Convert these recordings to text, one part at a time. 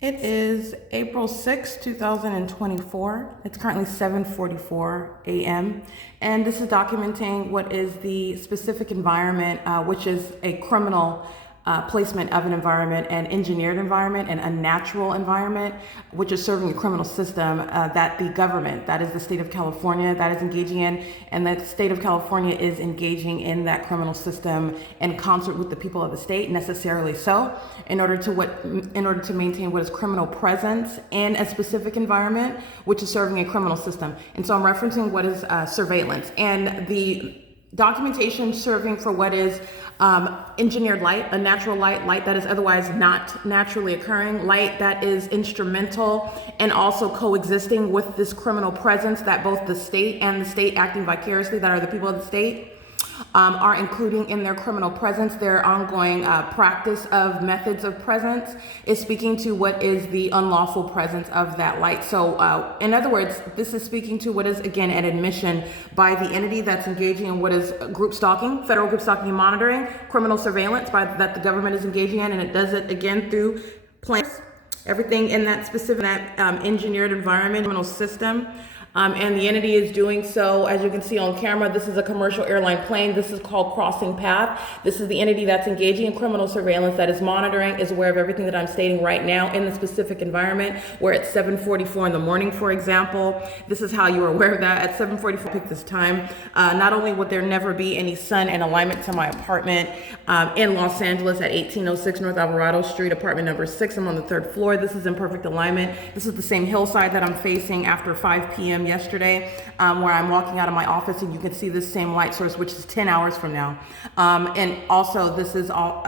It is April 6, 2024. It's currently 7:44 a.m. And this is documenting what is the specific environment, which is a criminal placement of an environment, an engineered environment, and a natural environment, which is serving a criminal system that the government, that is the state of California, that is engaging in, and the state of California is engaging in that criminal system in concert with the people of the state, necessarily so, in order to maintain what is criminal presence in a specific environment, which is serving a criminal system. And so I'm referencing what is surveillance, and the documentation serving for what is engineered light, a natural light that is otherwise not naturally occurring, light that is instrumental and also coexisting with this criminal presence that both the state and the state acting vicariously, that are the people of the state, are including in their criminal presence. Their ongoing practice of methods of presence is speaking to what is the unlawful presence of that light. So in other words, this is speaking to what is, again, an admission by the entity that's engaging in what is group stalking, federal group stalking and monitoring, criminal surveillance that the government is engaging in, and it does it again through plans, everything in that specific engineered environment, criminal system. And the entity is doing so, as you can see on camera. This is a commercial airline plane. This is called Crossing Path. This is the entity that's engaging in criminal surveillance, that is monitoring, is aware of everything that I'm stating right now in the specific environment, where it's 7:44 in the morning, for example. This is how you are aware of that. At 7:44, pick this time. Not only would there never be any sun in alignment to my apartment in Los Angeles at 1806 North Alvarado Street, apartment number 6. I'm on the 3rd floor. This is in perfect alignment. This is the same hillside that I'm facing after 5 p.m. yesterday, where I'm walking out of my office, and you can see this same light source, which is 10 hours from now. And also this is all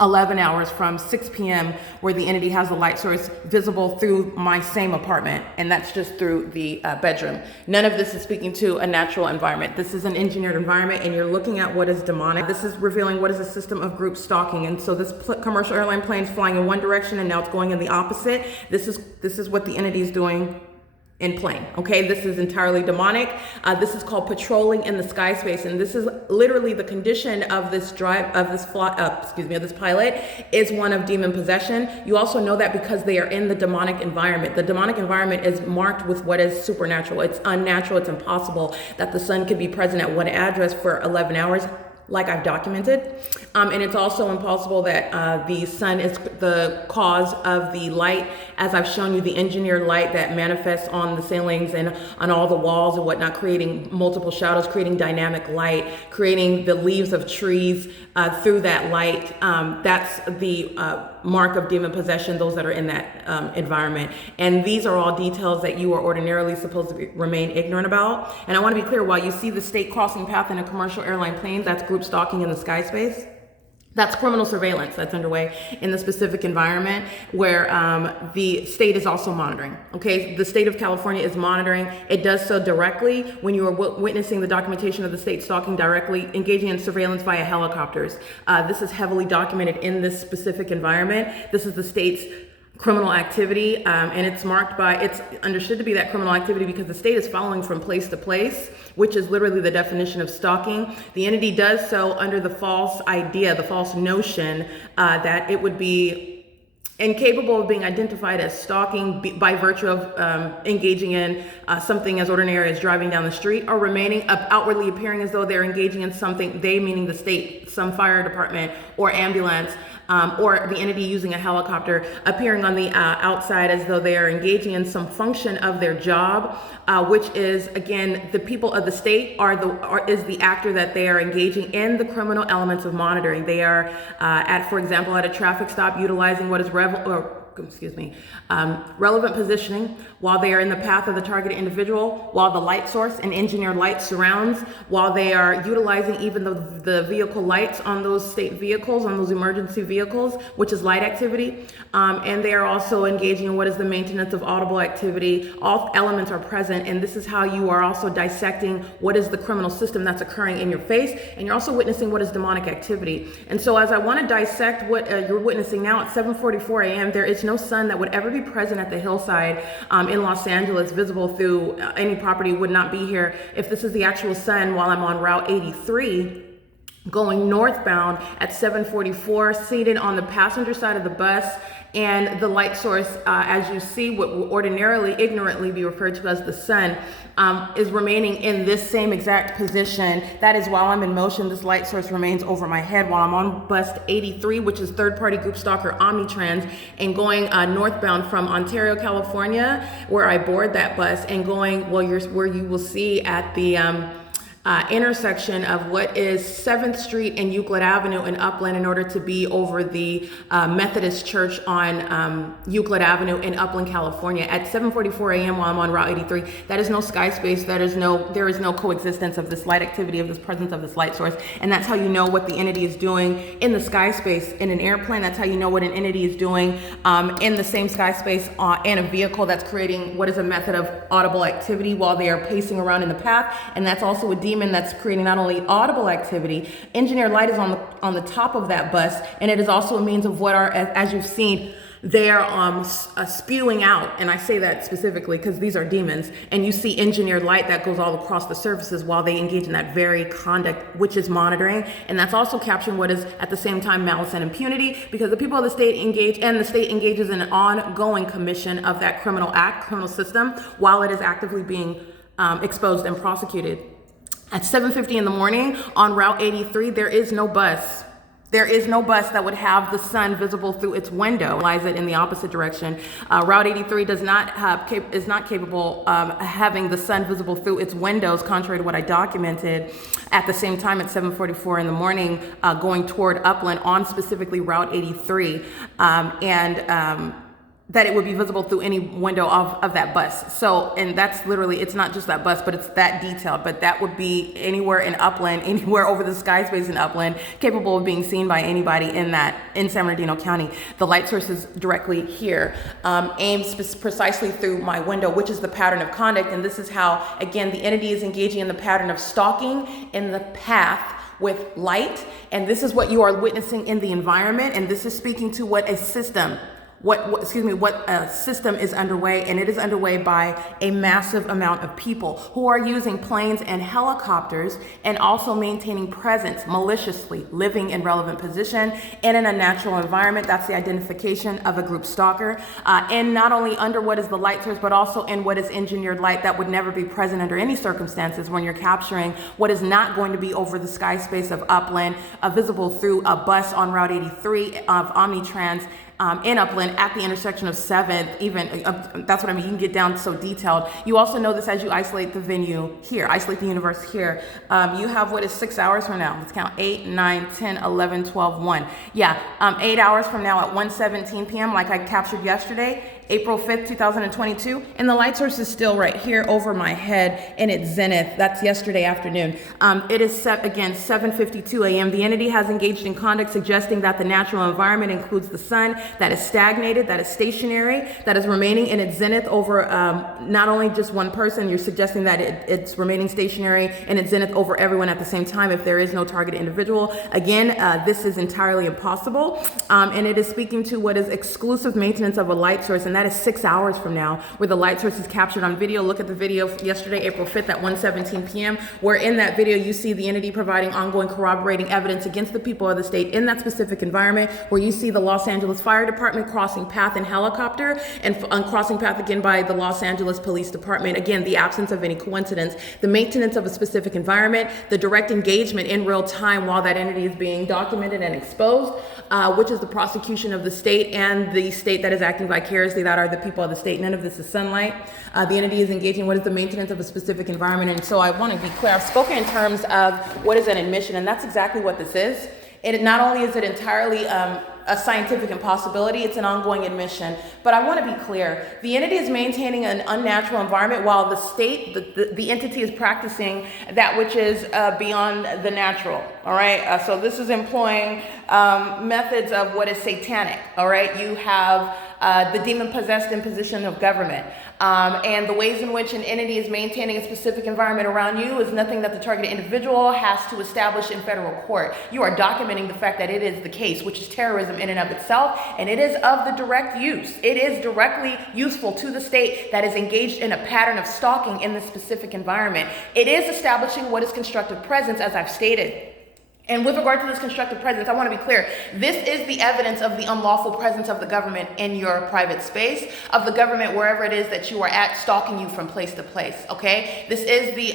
11 hours from 6 p.m. where the entity has the light source visible through my same apartment, and that's just through the bedroom. None of this is speaking to a natural environment. This is an engineered environment, and you're looking at what is demonic. This is revealing what is a system of group stalking. And so this commercial airline plane is flying in one direction, and now it's going in the opposite. This is what the entity is doing in plane. Okay, this is entirely demonic. This is called patrolling in the sky space, and this is literally the condition of this this pilot is one of demon possession. You also know that because they are in the demonic environment. The demonic environment is marked with what is supernatural. It's unnatural. It's impossible that the sun could be present at one address for 11 hours. Like I've documented. And it's also impossible that the sun is the cause of the light, as I've shown you, the engineered light that manifests on the ceilings and on all the walls and whatnot, creating multiple shadows, creating dynamic light, creating the leaves of trees through that light. That's the mark of demon possession, those that are in that environment. And these are all details that you are ordinarily supposed to remain ignorant about. And I want to be clear, while you see the state crossing path in a commercial airline plane, that's group stalking in the sky space. That's criminal surveillance that's underway in the specific environment where the state is also monitoring. Okay, the state of California is monitoring. It does so directly when you are witnessing the documentation of the state stalking directly, engaging in surveillance via helicopters. This is heavily documented in this specific environment. This is the state's criminal activity, and it's marked by, it's understood to be that criminal activity because the state is following from place to place, which is literally the definition of stalking. The entity does so under the false idea, the false notion that it would be incapable of being identified as stalking by virtue of engaging in something as ordinary as driving down the street, or remaining outwardly appearing as though they're engaging in something, they meaning the state, some fire department or ambulance, or the entity using a helicopter, appearing on the outside as though they are engaging in some function of their job, which is, again, the people of the state is the actor that they are engaging in the criminal elements of monitoring. They are for example, at a traffic stop, utilizing what is relevant positioning while they are in the path of the targeted individual, while the light source and engineered light surrounds, while they are utilizing even the vehicle lights on those state vehicles, on those emergency vehicles, which is light activity. And they are also engaging in what is the maintenance of audible activity. All elements are present, and this is how you are also dissecting what is the criminal system that's occurring in your face, and you're also witnessing what is demonic activity. And so as I want to dissect what you're witnessing now at 7:44 a.m., there is no sun that would ever be present at the hillside in Los Angeles, visible through any property, would not be here if this is the actual sun while I'm on Route 83 going northbound at 7:44, seated on the passenger side of the bus and the light source, as you see, what will ordinarily, ignorantly be referred to as the sun, is remaining in this same exact position. That is, while I'm in motion, this light source remains over my head while I'm on bus 83, which is third-party group stalker Omnitrans, and going northbound from Ontario, California, where I board that bus, and going, well, where you will see at the intersection of what is 7th Street and Euclid Avenue in Upland in order to be over the Methodist Church on Euclid Avenue in Upland, California at 7:44 a.m. while I'm on Route 83. That is no sky space. There is no coexistence of this light activity, of this presence of this light source. And that's how you know what the entity is doing in the sky space in an airplane. That's how you know what an entity is doing in the same sky space in a vehicle that's creating what is a method of audible activity while they are pacing around in the path. And that's also a demon that's creating not only audible activity. Engineered light is on the top of that bus, and it is also a means of what are, as you've seen, they are spewing out, and I say that specifically because these are demons, and you see engineered light that goes all across the surfaces while they engage in that very conduct, which is monitoring, and that's also capturing what is at the same time malice and impunity, because the people of the state engage, and the state engages in an ongoing commission of that criminal act, criminal system, while it is actively being exposed and prosecuted. At 7:50 in the morning on Route 83, there is no bus. There is no bus that would have the sun visible through its window. Lies it in the opposite direction. Route 83 is not capable of having the sun visible through its windows, contrary to what I documented. At the same time, at 7:44 in the morning, going toward Upland on specifically Route 83, that it would be visible through any window of that bus. So, and that's literally, it's not just that bus, but it's that detailed, but that would be anywhere in Upland, anywhere over the sky space in Upland, capable of being seen by anybody in San Bernardino County. The light source is directly here, aimed precisely through my window, which is the pattern of conduct. And this is how, again, the entity is engaging in the pattern of stalking in the path with light. And this is what you are witnessing in the environment. And this is speaking to what a system system is underway, and it is underway by a massive amount of people who are using planes and helicopters and also maintaining presence maliciously, living in relevant position and in a natural environment. That's the identification of a group stalker, and not only under what is the light source, but also in what is engineered light that would never be present under any circumstances when you're capturing what is not going to be over the sky space of Upland, visible through a bus on Route 83 of Omnitrans, in Upland at the intersection of 7th, even, that's what I mean, you can get down so detailed. You also know this as you isolate the venue here, isolate the universe here. You have what is 6 hours from now. Let's count 8, 9, 10, 11, 12, 1. Yeah, 8 hours from now at 1:17 p.m. like I captured yesterday, April 5th, 2022, and the light source is still right here over my head in its zenith. That's yesterday afternoon. It is set again 7:52 a.m. The entity has engaged in conduct suggesting that the natural environment includes the sun, that is stagnated, that is stationary, that is remaining in its zenith over not only just one person. You're suggesting that it's remaining stationary in its zenith over everyone at the same time if there is no targeted individual. Again, this is entirely impossible, and it is speaking to what is exclusive maintenance of a light source, and that is 6 hours from now, where the light source is captured on video. Look at the video yesterday, April 5th at 1:17 p.m., where in that video you see the entity providing ongoing corroborating evidence against the people of the state in that specific environment, where you see the Los Angeles Fire Department crossing path in helicopter and crossing path again by the Los Angeles Police Department. Again, the absence of any coincidence, the maintenance of a specific environment, the direct engagement in real time while that entity is being documented and exposed, which is the prosecution of the state and the state that is acting vicariously, that are the people of the state. None of this is sunlight. The entity is engaging what is the maintenance of a specific environment. And so I want to be clear. I've spoken in terms of what is an admission, and that's exactly what this is. It not only is it entirely a scientific impossibility, it's an ongoing admission. But I want to be clear. The entity is maintaining an unnatural environment while the state, the entity is practicing that which is beyond the natural. All right. So this is employing methods of what is satanic. All right. You have the demon-possessed imposition of government. And the ways in which an entity is maintaining a specific environment around you is nothing that the targeted individual has to establish in federal court. You are documenting the fact that it is the case, which is terrorism in and of itself, and it is of the direct use. It is directly useful to the state that is engaged in a pattern of stalking in this specific environment. It is establishing what is constructive presence, as I've stated. And with regard to this constructive presence, I want to be clear. This is the evidence of the unlawful presence of the government in your private space, of the government wherever it is that you are at, stalking you from place to place, okay? This is the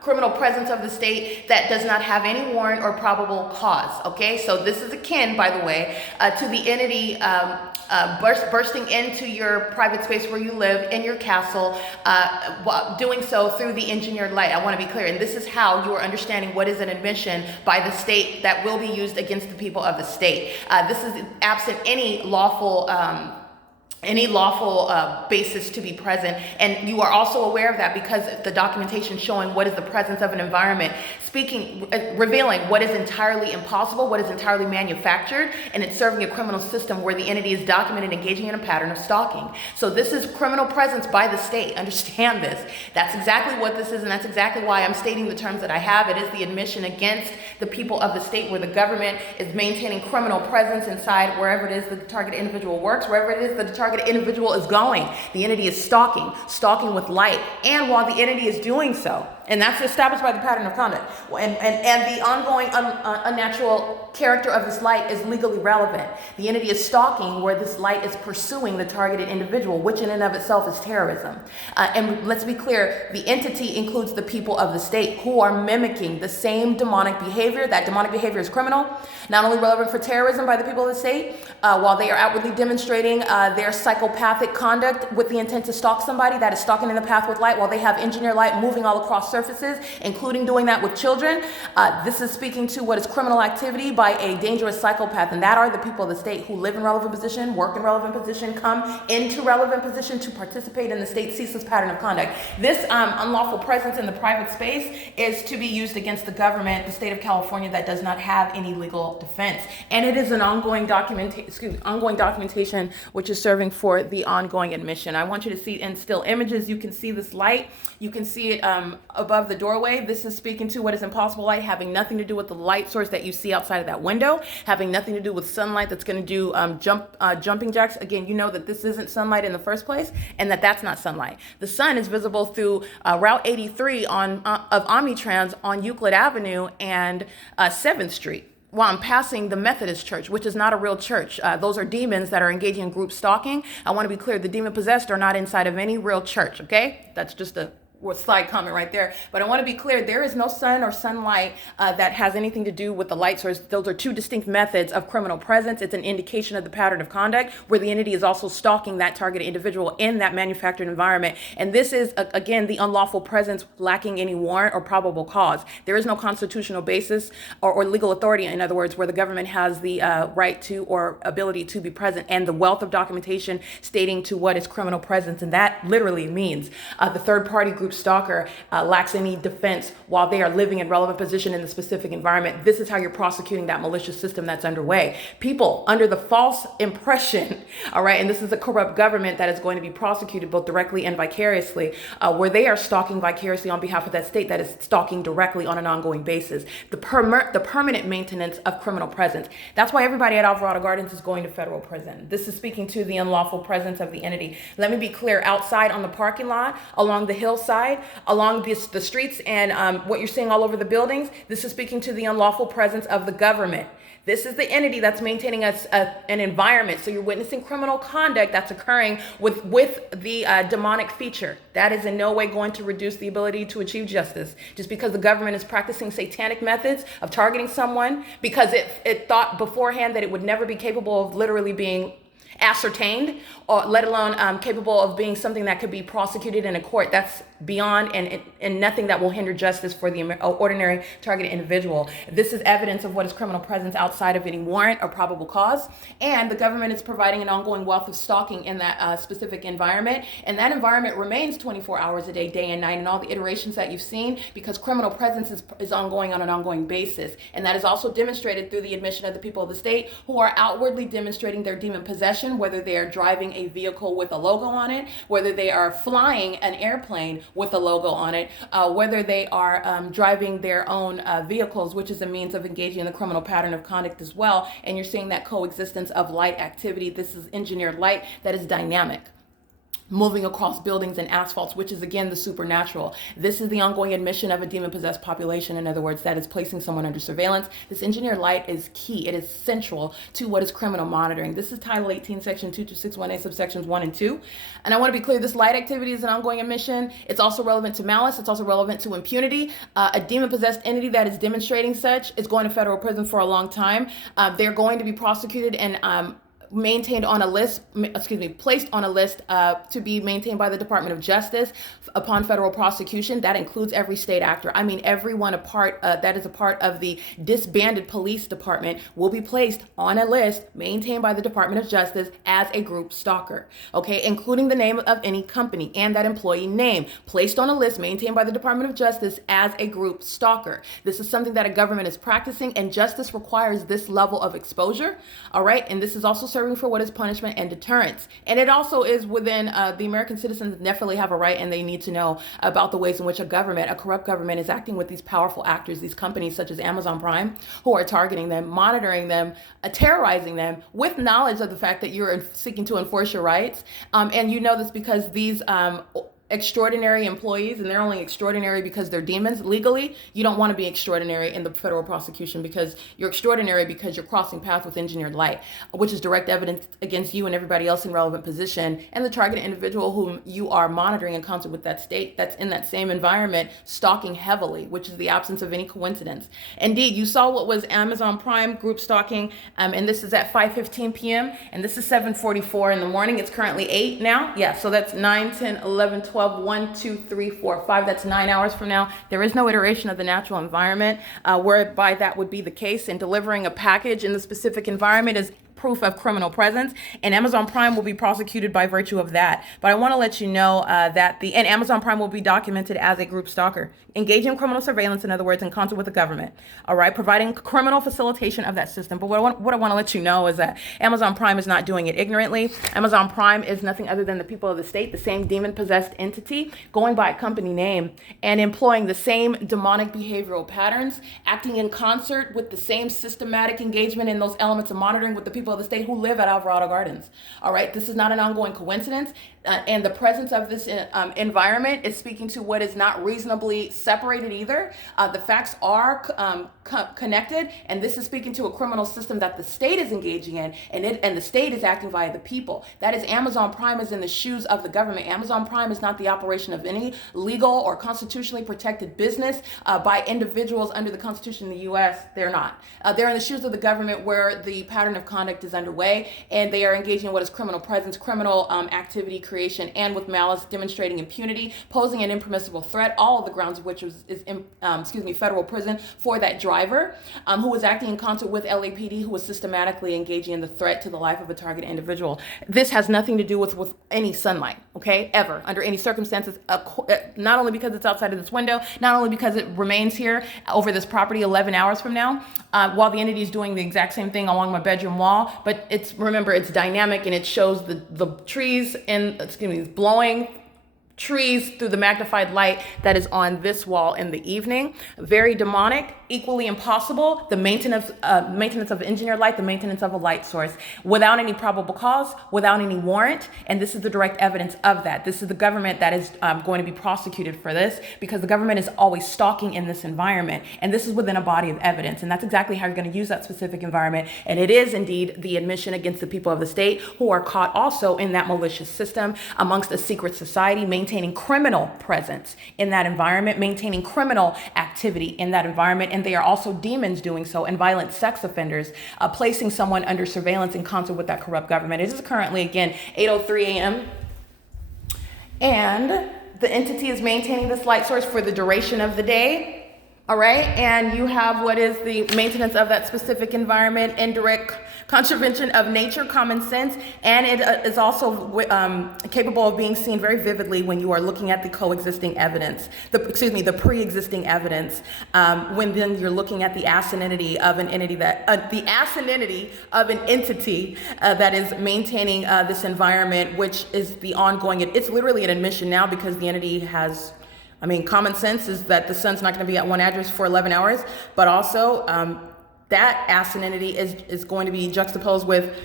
criminal presence of the state that does not have any warrant or probable cause, okay? So this is akin, by the way, to the entity bursting into your private space where you live, in your castle, doing so through the engineered light. I want to be clear, and this is how you are understanding what is an admission by the state that will be used against the people of the state. This is absent any lawful basis to be present, and you are also aware of that because the documentation showing what is the presence of an environment, revealing what is entirely impossible, what is entirely manufactured, and it's serving a criminal system where the entity is documented engaging in a pattern of stalking. So this is criminal presence by the state. Understand this. That's exactly what this is, and that's exactly why I'm stating the terms that I have. It is the admission against the people of the state where the government is maintaining criminal presence inside wherever it is that the target individual works, wherever it is that the target individual is going. The entity is stalking with light, and while the entity is doing so, and that's established by the pattern of conduct, and the ongoing unnatural character of this light is legally relevant. The entity is stalking where this light is pursuing the targeted individual, which in and of itself is terrorism. And let's be clear, the entity includes the people of the state who are mimicking the same demonic behavior. That demonic behavior is criminal, not only relevant for terrorism by the people of the state, while they are outwardly demonstrating their psychopathic conduct with the intent to stalk somebody, that is stalking in the path with light, while they have engineered light moving all across surfaces, including doing that with children. This is speaking to what is criminal activity by a dangerous psychopath, and that are the people of the state who live in relevant position, work in relevant position, come into relevant position to participate in the state's ceaseless pattern of conduct. This unlawful presence in the private space is to be used against the government, the state of California, that does not have any legal defense, and it is an ongoing documentation which is serving for the ongoing admission. I want you to see in still images. You can see this light. You can see it above the doorway. This is speaking to what is impossible light, having nothing to do with the light source that you see outside of that window, having nothing to do with sunlight that's going to do jumping jacks. Again, you know that this isn't sunlight in the first place, and that's not sunlight. The sun is visible through Route 83 of Omnitrans on Euclid Avenue and 7th Street. While I'm passing the Methodist Church, which is not a real church. Those are demons that are engaging in group stalking. I want to be clear, the demon-possessed are not inside of any real church, okay? That's just a slide comment right there. But I want to be clear, there is no sun or sunlight that has anything to do with the light source. Those are two distinct methods of criminal presence. It's an indication of the pattern of conduct where the entity is also stalking that targeted individual in that manufactured environment. And this is, again, the unlawful presence lacking any warrant or probable cause. There is no constitutional basis or legal authority, in other words, where the government has the right to or ability to be present, and the wealth of documentation stating to what is criminal presence. And that literally means the third party group stalker lacks any defense while they are living in relevant position in the specific environment. This is how you're prosecuting that malicious system that's underway. People under the false impression, all right, and this is a corrupt government that is going to be prosecuted both directly and vicariously, where they are stalking vicariously on behalf of that state that is stalking directly on an ongoing basis. The permanent maintenance of criminal presence. That's why everybody at Alvarado Gardens is going to federal prison. This is speaking to the unlawful presence of the entity. Let me be clear, outside on the parking lot, along the hillside, along the streets, and what you're seeing all over the buildings, this is speaking to the unlawful presence of the government. This is the entity that's maintaining an environment. So you're witnessing criminal conduct that's occurring with the demonic feature. That is in no way going to reduce the ability to achieve justice. Just because the government is practicing satanic methods of targeting someone because it thought beforehand that it would never be capable of literally being ascertained, or let alone capable of being something that could be prosecuted in a court. That's beyond and nothing that will hinder justice for the ordinary targeted individual. This is evidence of what is criminal presence outside of any warrant or probable cause, and the government is providing an ongoing wealth of stalking in that specific environment, and that environment remains 24 hours a day, day and night, in all the iterations that you've seen, because criminal presence is ongoing on an ongoing basis, and that is also demonstrated through the admission of the people of the state who are outwardly demonstrating their demon possession, whether they are driving a vehicle with a logo on it, whether they are flying an airplane with a logo on it, whether they are driving their own vehicles, which is a means of engaging in the criminal pattern of conduct as well. And you're seeing that coexistence of light activity. This is engineered light that is dynamic. moving across buildings and asphalts, which is again the supernatural. This is the ongoing admission of a demon-possessed population, in other words, that is placing someone under surveillance. This engineered light is key. It is central to what is criminal monitoring. This is Title 18, Section 2261A, subsections 1 and 2. And I want to be clear, this light activity is an ongoing admission. It's also relevant to malice. It's also relevant to impunity. A demon-possessed entity that is demonstrating such is going to federal prison for a long time. They're going to be prosecuted and maintained on a list, placed on a list to be maintained by the Department of Justice upon federal prosecution. That includes every state actor. I mean, everyone that is a part of the disbanded police department will be placed on a list maintained by the Department of Justice as a group stalker, okay, including the name of any company and that employee name, placed on a list maintained by the Department of Justice as a group stalker. This is something that a government is practicing, and justice requires this level of exposure, all right, and this is also serving for what is punishment and deterrence. And it also is within the American citizens definitely have a right, and they need to know about the ways in which a corrupt government is acting with these powerful actors, these companies such as Amazon Prime, who are targeting them, monitoring them, terrorizing them with knowledge of the fact that you're seeking to enforce your rights. And you know this because these extraordinary employees, and they're only extraordinary because they're demons legally. You don't want to be extraordinary in the federal prosecution because you're extraordinary because you're crossing paths with engineered light, which is direct evidence against you and everybody else in relevant position, and the targeted individual whom you are monitoring in concert with that state that's in that same environment, stalking heavily, which is the absence of any coincidence. Indeed, you saw what was Amazon Prime group stalking, and this is at 5:15 p.m., and this is 7:44 in the morning. It's currently 8 now. Yeah, so that's 9, 10, 11, 12, 1, 2, 3, 4, 5. That's 9 hours from now. There is no iteration of the natural environment whereby that would be the case, and delivering a package in the specific environment is proof of criminal presence, and Amazon Prime will be prosecuted by virtue of that. But I want to let you know that and Amazon Prime will be documented as a group stalker, engaging in criminal surveillance, in other words, in concert with the government, all right, providing criminal facilitation of that system. But what I want to let you know is that Amazon Prime is not doing it ignorantly. Amazon Prime is nothing other than the people of the state, the same demon-possessed entity, going by a company name and employing the same demonic behavioral patterns, acting in concert with the same systematic engagement in those elements of monitoring with the people of the state who live at Alvarado Gardens. All right, this is not an ongoing coincidence, and the presence of this environment is speaking to what is not reasonably separated either. The facts are connected, and this is speaking to a criminal system that the state is engaging in, and the state is acting via the people. That is, Amazon Prime is in the shoes of the government. Amazon Prime is not the operation of any legal or constitutionally protected business by individuals under the Constitution in the U.S. They're not. They're in the shoes of the government where the pattern of conduct is underway, and they are engaging in what is criminal presence, criminal activity, creation, and with malice, demonstrating impunity, posing an impermissible threat, all of the grounds of which is federal prison for that driver who was acting in concert with LAPD, who was systematically engaging in the threat to the life of a target individual. This has nothing to do with any sunlight, okay, ever, under any circumstances, not only because it's outside of this window, not only because it remains here over this property 11 hours from now, while the entity is doing the exact same thing along my bedroom wall, but remember, it's dynamic, and it shows the trees and blowing trees through the magnified light that is on this wall in the evening. Very demonic, equally impossible. The maintenance of engineered light, the maintenance of a light source without any probable cause, without any warrant. And this is the direct evidence of that. This is the government that is going to be prosecuted for this, because the government is always stalking in this environment. And this is within a body of evidence. And that's exactly how you're going to use that specific environment. And it is indeed the admission against the people of the state who are caught also in that malicious system amongst a secret society, maintaining criminal presence in that environment, maintaining criminal activity in that environment. And they are also demons doing so, and violent sex offenders, placing someone under surveillance in concert with that corrupt government. It is currently, again, 8:03 a.m. And the entity is maintaining this light source for the duration of the day. All right, and you have what is the maintenance of that specific environment, indirect contravention of nature, common sense, and it is also capable of being seen very vividly when you are looking at the coexisting evidence, the pre-existing evidence, when then you're looking at the asininity of an entity that is maintaining this environment, which is the ongoing. It's literally an admission now, because the entity has. Common sense is that the sun's not going to be at one address for 11 hours, but also that asininity is going to be juxtaposed with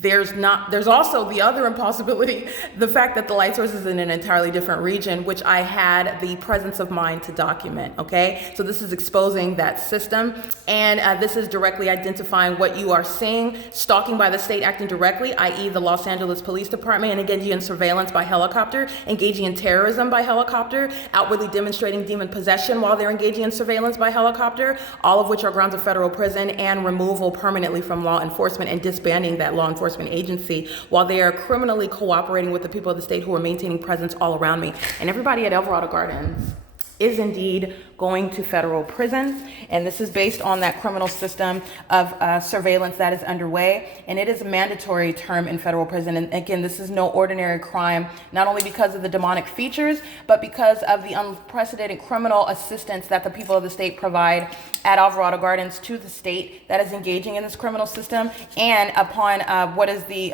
There's also the other impossibility, the fact that the light source is in an entirely different region, which I had the presence of mind to document, okay? So this is exposing that system, and this is directly identifying what you are seeing: stalking by the state acting directly, i.e. the Los Angeles Police Department, and engaging in surveillance by helicopter, engaging in terrorism by helicopter, outwardly demonstrating demon possession while they're engaging in surveillance by helicopter, all of which are grounds of federal prison and removal permanently from law enforcement and disbanding that law enforcement agency while they are criminally cooperating with the people of the state who are maintaining presence all around me. And everybody at Alvarado Gardens is indeed going to federal prison, and this is based on that criminal system of surveillance that is underway, and it is a mandatory term in federal prison. And again, this is no ordinary crime, not only because of the demonic features, but because of the unprecedented criminal assistance that the people of the state provide at Alvarado Gardens to the state that is engaging in this criminal system, and upon what is the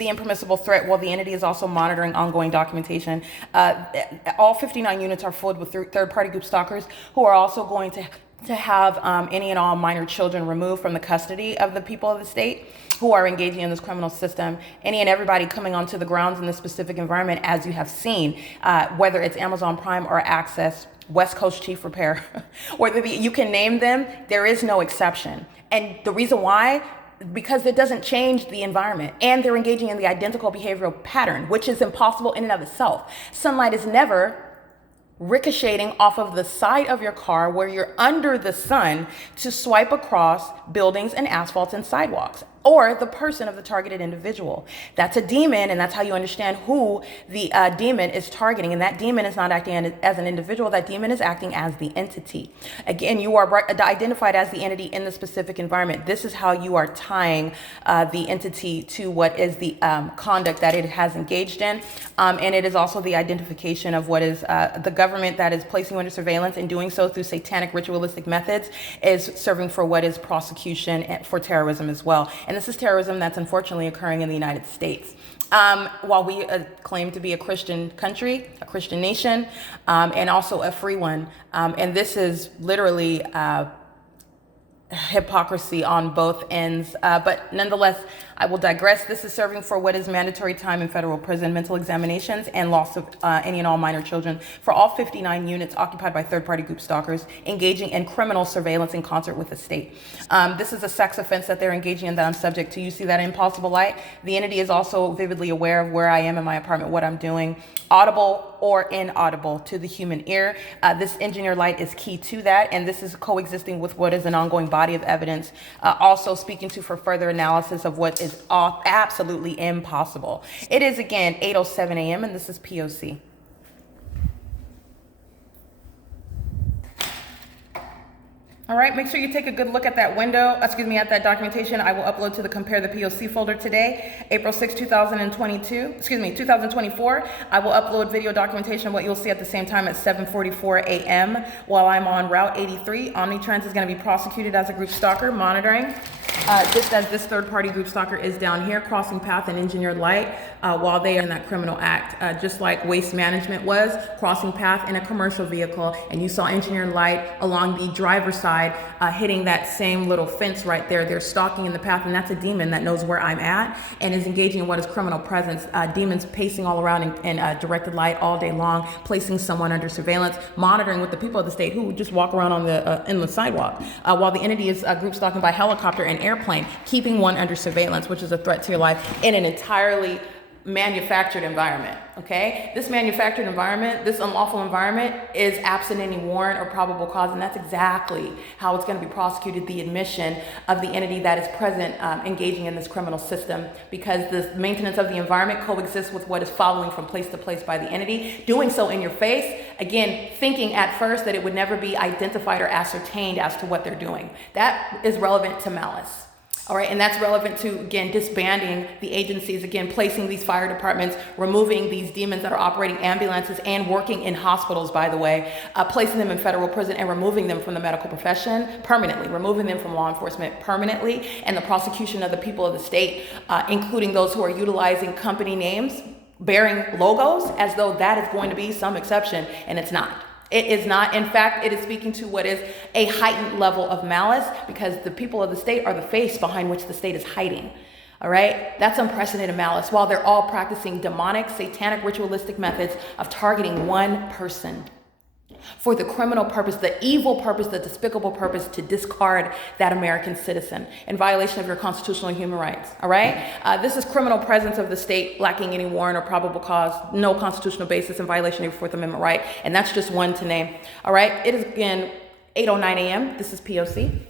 impermissible threat, while the entity is also monitoring ongoing documentation. All 59 units are filled with third-party group stalkers who are also going to have any and all minor children removed from the custody of the people of the state who are engaging in this criminal system. Any and everybody coming onto the grounds in this specific environment, as you have seen, whether it's Amazon Prime or Access, West Coast Chief Repair, or you can name them, there is no exception. And the reason why, because it doesn't change the environment, and they're engaging in the identical behavioral pattern, which is impossible in and of itself. Sunlight is never ricocheting off of the side of your car where you're under the sun to swipe across buildings and asphalt and sidewalks, or the person of the targeted individual. That's a demon, and that's how you understand who the demon is targeting. And that demon is not acting as an individual, that demon is acting as the entity. Again, you are identified as the entity in the specific environment. This is how you are tying the entity to what is the conduct that it has engaged in. And it is also the identification of what is the government that is placing you under surveillance, and doing so through satanic ritualistic methods is serving for what is prosecution for terrorism as well. And this is terrorism that's unfortunately occurring in the United States. While we claim to be a Christian country, a Christian nation, and also a free one. And this is literally hypocrisy on both ends. But nonetheless, I will digress. This is serving for what is mandatory time in federal prison, mental examinations, and loss of any and all minor children for all 59 units occupied by third-party group stalkers engaging in criminal surveillance in concert with the state. This is a sex offense that they're engaging in that I'm subject to. You see that in possible light. The entity is also vividly aware of where I am in my apartment, what I'm doing, audible or inaudible to the human ear. This engineer light is key to that, and this is coexisting with what is an ongoing body of evidence, also speaking to for further analysis of what is absolutely impossible. It is, again, 8:07 a.m., and this is P.O.C. All right, make sure you take a good look at that window, at that documentation. I will upload to the Compare the POC folder today, April 6, 2024. I will upload video documentation of what you'll see at the same time at 7:44 a.m. while I'm on Route 83. Omnitrans is going to be prosecuted as a group stalker, monitoring, just as this third-party group stalker is down here, crossing path and engineered light while they are in that criminal act, just like Waste Management was crossing path in a commercial vehicle, and you saw engineered light along the driver's side, hitting that same little fence right there. They're stalking in the path, and that's a demon that knows where I'm at and is engaging in what is criminal presence. Demons pacing all around in directed light all day long, placing someone under surveillance, monitoring with the people of the state who just walk around on the sidewalk, while the entity is group stalking by helicopter and airplane, keeping one under surveillance, which is a threat to your life in an entirely manufactured environment. Okay, this manufactured environment, this unlawful environment, is absent any warrant or probable cause, and that's exactly how it's going to be prosecuted, the admission of the entity that is present engaging in this criminal system, because the maintenance of the environment coexists with what is following from place to place by the entity, doing so in your face, again, thinking at first that it would never be identified or ascertained as to what they're doing. That is relevant to malice. All right, and that's relevant to, again, disbanding the agencies, again, placing these fire departments, removing these demons that are operating ambulances and working in hospitals, by the way, placing them in federal prison and removing them from the medical profession permanently, removing them from law enforcement permanently, and the prosecution of the people of the state, including those who are utilizing company names, bearing logos, as though that is going to be some exception, and it's not. It is not. In fact, it is speaking to what is a heightened level of malice, because the people of the state are the face behind which the state is hiding. All right, that's unprecedented malice, while they're all practicing demonic, satanic, ritualistic methods of targeting one person for the criminal purpose, the evil purpose, the despicable purpose to discard that American citizen in violation of your constitutional and human rights. All right, this is criminal presence of the state lacking any warrant or probable cause, no constitutional basis, in violation of your Fourth Amendment right, and that's just one to name. All right, it is again 8:09 a.m. This is POC.